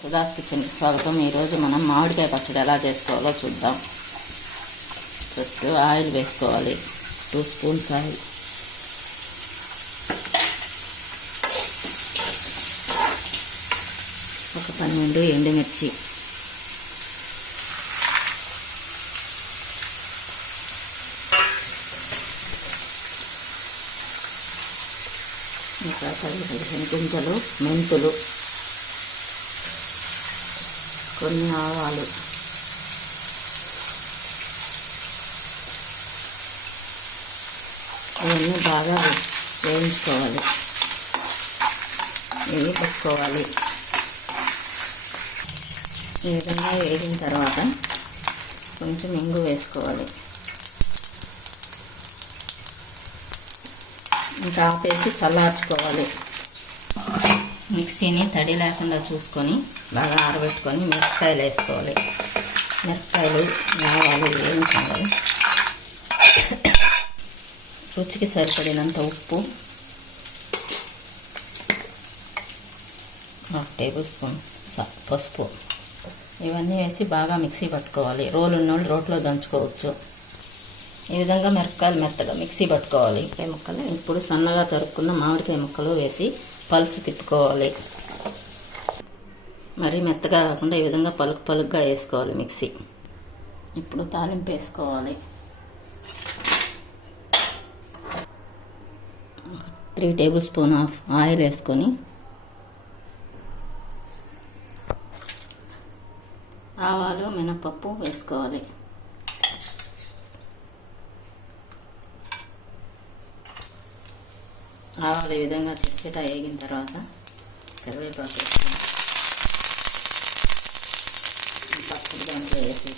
సుధాస్ కిచెన్కి స్వాగతం. ఈరోజు మనం మామిడికాయ పచ్చడి ఎలా చేసుకోవాలో చూద్దాం. ఫస్ట్ ఆయిల్ వేసుకోవాలి, 2 స్పూన్స్ ఆయిల్. ఒక 12 ఎండుమిర్చి, ఇంకా 15 గింజలు మెంతులు, కొన్ని ఆవాలు, ఇవన్నీ బాగా వేయించుకోవాలి, ఇవి పెట్టుకోవాలి. ఈ విధంగా వేగిన తర్వాత కొంచెం ఇంగు వేసుకోవాలి. ఇంకా ఆపేసి చల్లార్చుకోవాలి. మిక్సీని తడి లేకుండా చూసుకొని బాగా ఆరబెట్టుకొని మిరపకాయలు వేసుకోవాలి. మిరపకాయలు ఆవాలు వేయించాలి. రుచికి సరిపడినంత ఉప్పు, 1/2 టేబుల్ స్పూన్ పసుపు, ఇవన్నీ వేసి బాగా మిక్సీ పట్టుకోవాలి. రోలు ఉన్నోళ్ళు రోట్లో దంచుకోవచ్చు. ఈ విధంగా మిరపకాయలు మెత్తగా మిక్సీ పట్టుకోవాలి. ముక్కలు ఇప్పుడు సన్నగా తరుక్కున్న మామిడికాయ ముక్కలు వేసి పల్స్ తిప్పుకోవాలి. మరీ మెత్తగా కాకుండా ఈ విధంగా పలుకుగా వేసుకోవాలి మిక్సీ. ఇప్పుడు తాలింపు వేసుకోవాలి. 3 టేబుల్ స్పూన్ ఆఫ్ ఆయిల్ వేసుకొని ఆవాలు మినపప్పు వేసుకోవాలి. ఆవాలు ఈ విధంగా చిటచిట వేగిన తర్వాత కరివేపాకు వేసుకోవాలి. పచ్చడి దాంట్లో వేసి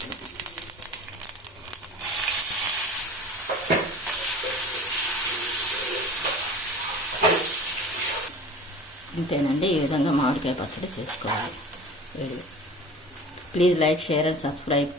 అంతేనండి. ఈ విధంగా మామిడికాయ పచ్చడి చేసుకోవాలి. Please like, share and subscribe.